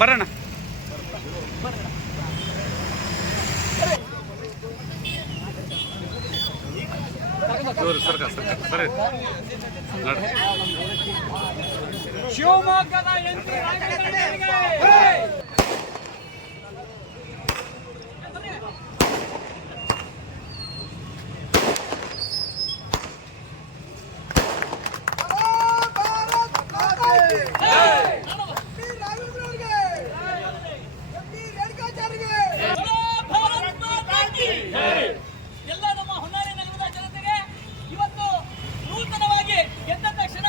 ಬರೋಣ. ಸರಿ ಶಿವಮೊಗ್ಗದ ಎಲ್ಲ ನಮ್ಮ ಹೊನ್ನಾಳಿ ನಗರದ ಜನತೆಗೆ ಇವತ್ತು ನೂತನವಾಗಿ ಗೆದ್ದ ತಕ್ಷಣ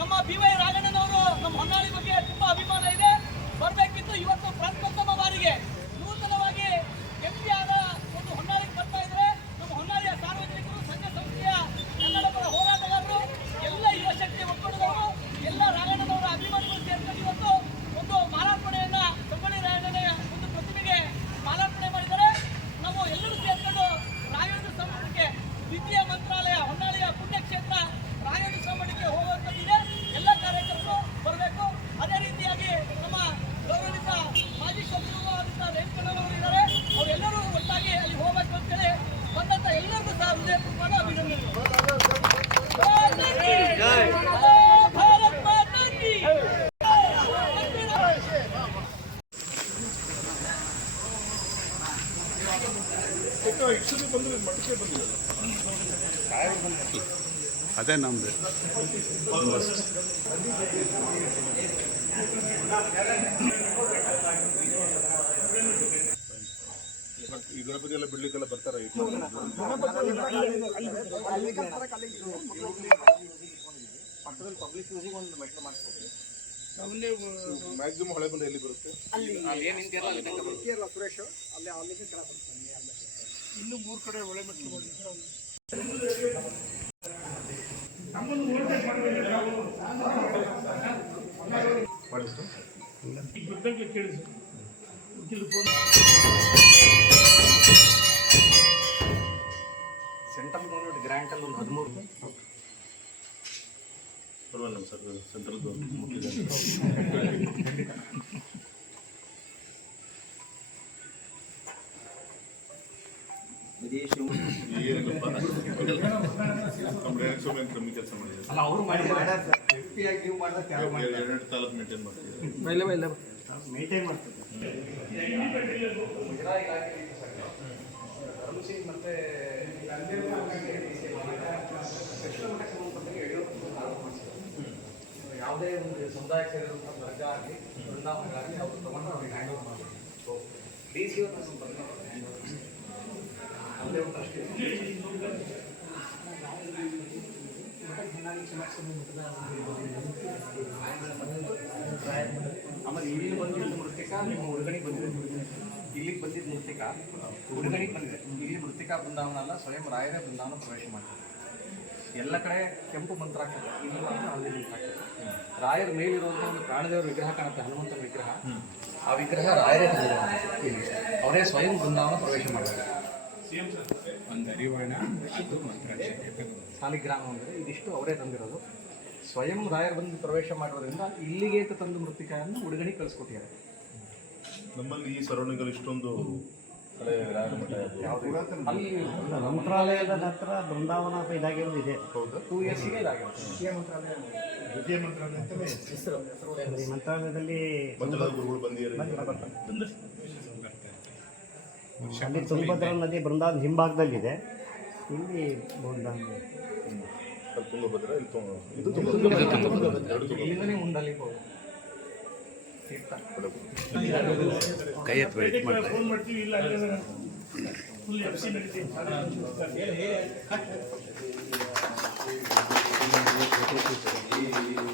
ನಮ್ಮ ಬಿ.ವೈ. ರಾಘಣ್ಣನವರು ನಮ್ಮ ಹೊನ್ನಾಳಿ ಬಗ್ಗೆ ತುಂಬಾ ಅಭಿಮಾನ ಇದೆ, ಬರಬೇಕಿತ್ತು. ಇವತ್ತು ಪ್ರಥಮ ಬಾರಿಗೆ ನೂತನವಾಗಿ ಎಂಪಿಯಾದ ಒಂದು ಹೊನ್ನಾಳಿಗೆ ಬರ್ತಾ ಇದ್ರೆ ನಮ್ಮ ಹೊನ್ನಾಳಿಯ ಸಾರ್ವಜನಿಕರು, ಸಂಘ ಸಂಸ್ಥೆಯ ಕನ್ನಡ ಪರ ಹೋರಾಟಗಾರರು, ಎಲ್ಲ ಯುವಶಕ್ತಿ ಒಕ್ಕೂಟದವರು, ಎಲ್ಲ ರಾಘಣ್ಣನವರ ಅಭಿಮಾನಿಗಳು ಸೇರ್ಕೊಂಡು ಇವತ್ತು ಒಂದು ಮಾಲಾರ್ಪಣೆಯನ್ನ ಸಂಗೊಳ್ಳಿ ರಾಯಣ್ಣನ ಒಂದು ಪ್ರತಿಮೆಗೆ ಮಾಲಾರ್ಪಣೆ ಮಾಡಿದ್ದಾರೆ. ನಾವು ಎಲ್ಲರೂ ಸೇರ್ಕೊಂಡು ರಾಘವೇಂದ್ರ ಮಠಕ್ಕೆ, ದ್ವಿತೀಯ ಮಂತ್ರಾಲಯ ಹೊನ್ನಾಳಿಯ ಪುಣ್ಯಕ್ಷೇತ್ರ ರಾಘವೇಂದ್ರ ಮಠಕ್ಕೆ ಹೋಗುವಂಥದ್ದಿದೆ. ಎಲ್ಲ ಕಾರ್ಯಕರ್ತರು ಬರಬೇಕು. ಅದೇ ರೀತಿಯಾಗಿ ನಮ್ಮ ಗೌರವಿತ ಮಾಜಿ ಶಾಸಕರಾದಂಥ ರೇಣುಕಣ್ಣವರು ಇದ್ದಾರೆ, ಅವರೆಲ್ಲರೂ ಒಟ್ಟಾಗಿ ಅಲ್ಲಿ ಹೋಗಬೇಕು ಅಂತೇಳಿ ಬಂದಂಥ ಎಲ್ಲರಿಗೂ ಸಹ ಹೃದಯಪೂರ್ವಕ ಅಭಿನಂದನೆಗಳು. ಭಾರತ್ ಮಾತಾ ಕೀ. ಅದೇ ನಮ್ಮದು ಈ ಗಣಪತಿ ಎಲ್ಲ ಬಿಡ್ಲಿಕ್ಕೆಲ್ಲ ಬರ್ತಾರೆ. ಪಕ್ಕದಲ್ಲಿ ಪಬ್ಲಿಕ್ ಯೂಸಿಗೆ ಒಂದು ಮೆಟ್ರೋ ಮಾಡಿಸ್ಕೊಡ್ತೀವಿ. ಮ್ಯಾಕ್ಸಿಮಮ್ ಹೊಳೆ ಬಂದು ಎಲ್ಲಿ ಬರುತ್ತೆ? ಸುರೇಶ್ ಅಲ್ಲೇ ಇನ್ನು 3 ಕಡೆ ಹೊಳೆ ಮೆಟ್ರೋ ಸೆಂಟ್ರಲ್ ಗೌರ್ಮೆಂಟ್ ಗ್ರಾಂಟ್ ಅಲ್ಲಿ ಒಂದು 13 ಪರವಾಗಿಲ್ಲ ಸರ್. ಸೆಂಟ್ರಲ್ ಕೆಲಸ ಮಾಡಿದ್ದಾರೆ. ಅವರು ಮಾಡಿದ್ದಾರೆ. 2 ತಾಲೂಕು ಮೇಂಟೈನ್ ಮಾಡ್ತಿದ್ದಾರೆ. ಮೇಂಟೈನ್ ಮಾಡ್ತಾರೆ. ಮತ್ತೆ ಯಾವುದೇ ಒಂದು ಸಮುದಾಯಕ್ಕೆ ಸೇರಿರುವಂಥ ವರ್ಗ ಆಗಲಿ ಬೃಂದಾವನ ಆಗಲಿ ಅವ್ರು ತಗೊಂಡು ಅವ್ರಿಗೆ ಹ್ಯಾಂಡ್ ಓವರ್ ಮಾಡಬೇಕು. ಸೊ ಡಿ ಸಿ ಅವ್ರನ್ನ ಸಂಪರ್ಕ ಅಲ್ಲೇ ಒಂದು ಅಷ್ಟೇ. ಆಮೇಲೆ ಇಲ್ಲಿ ಬಂದಿದ್ದ ಮೃತ್ತಿಕ ನಿಮ್ಮ ಹುಡುಗನಿಗೆ ಬಂದಿದೆ, ಇಲ್ಲಿಗೆ ಬಂದಿದ್ದ ಮೃತ್ತಿಕ ಹುಡುಗನಿಗೆ ಬಂದಿದೆ. ಇಲ್ಲಿ ಮೃತ್ತಿಕಾ ಬೃಂದಾವನ ಅಲ್ಲ, ಸ್ವಯಂ ರಾಯರೇ ಬೃಂದಾವನ ಪ್ರವೇಶ ಮಾಡ್ತಾರೆ. ಎಲ್ಲ ಕಡೆ ಕೆಂಪು ಮಂತ್ರ ಆಗ್ತದೆ, ಇಲ್ಲಿ ಮಾತ್ರ ಅಲ್ಲಿ ಮಂತ್ರ ಆಗ್ತದೆ. ರಾಯರ ಮೇಲಿರುವಂಥ ಒಂದು ಪ್ರಾಣದೇವರ ವಿಗ್ರಹ ಕಾಣುತ್ತೆ, ಹನುಮಂತನ ವಿಗ್ರಹ. ಆ ವಿಗ್ರಹ ರಾಯರೇ ತಂದಿರುವಂಥ, ಅವರೇ ಸ್ವಯಂ ಬೃಂದಾವನ ಪ್ರವೇಶ ಮಾಡ್ತಾರೆ. ಒಂದು ಅರಿವಾಣ ಸಾಲಿಗ್ರಾಮ ಅಂದರೆ ಇದಿಷ್ಟು ಅವರೇ ತಂದಿರೋದು. ಸ್ವಯಂ ರಾಯರು ಬಂದು ಪ್ರವೇಶ ಮಾಡೋದ್ರಿಂದ ಇಲ್ಲಿಗೆ ತಂದು ಮೃತ್ತಿಕೆಯನ್ನು ಉಡುಗಣಿಗೆ ಕಳಿಸ್ಕೊಟ್ಟಿದ್ದಾರೆ. ನಮ್ಮಲ್ಲಿ ಈ ಸರೌಂಡಿಂಗಲ್ಲಿ ಇಷ್ಟೊಂದು ಅಲ್ಲಿ ಮಂತ್ರಾಲಯದ ಹತ್ರ ಬೃಂದಾವನ ಇದಾಗಿರೋದು ಇದೆ. ಹೌದು, 2 ಇಯರ್ಸಿಗೆ ಇದಾಗಿರುತ್ತೆ. ದ್ವಿತೀಯ ಮಂತ್ರಾಲಯ ಅಂತಲೇ ಹೆಸರು. ಮಂತ್ರಾಲಯದಲ್ಲಿ ಅಲ್ಲಿ ತುಂಗಭದ್ರಾ ನದಿ ಬೃಂದಾವನ ಹಿಂಭಾಗದಲ್ಲಿದೆ. ಇಲ್ಲಿ ತುಂಗಭದ್ರಾ, ಇಲ್ಲಿಂದನೇ ಮುಂದಲ್ಲಿ ಹೋಗೋದು. ಕೈ ಎತ್ತು ವೇಟ್ ಮಾಡ್ತಾರೆ.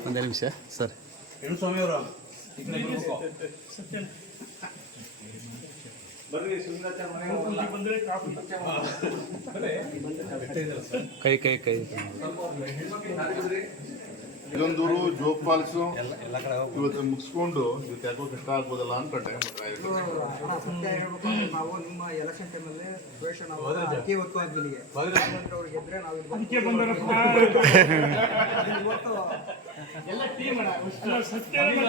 ಒಂದೇ ನಿಮಿಷ ಸರ್. ಸ್ವಾಮಿಯವರು ಕೈ ಕೈ ಕೈ ಇದೊಂದೂರು ಜೋಗ್ ಫಾಲ್ಸು ಇವತ್ತು ಮುಗಿಸ್ಕೊಂಡು ಇದಕ್ಕೆ ಯಾಕೋ ಕಷ್ಟ ಆಗ್ಬೋದಲ್ಲ ಅನ್ಕೊಂಡೆ ಮತ್ತೆ ಆಯ್ತು. ಸತ್ಯ ಹೇಳ್ಬೇಕು ಅಂದ್ರೆ ನಾವು ನಿಮ್ಮ ಎಲೆಕ್ಷನ್ ಟೈಮಲ್ಲಿ ಪ್ರವೇಶ ನಾವು ಅಕ್ಕಿ ಹೊತ್ತು ಇಲ್ಲಿಗೆ ಅವ್ರು ಗೆದ್ರೆ ನಾವು ಇವತ್ತು ಎಲ್ಲ ಟೀಮ್ ಪ್ರಧಾನ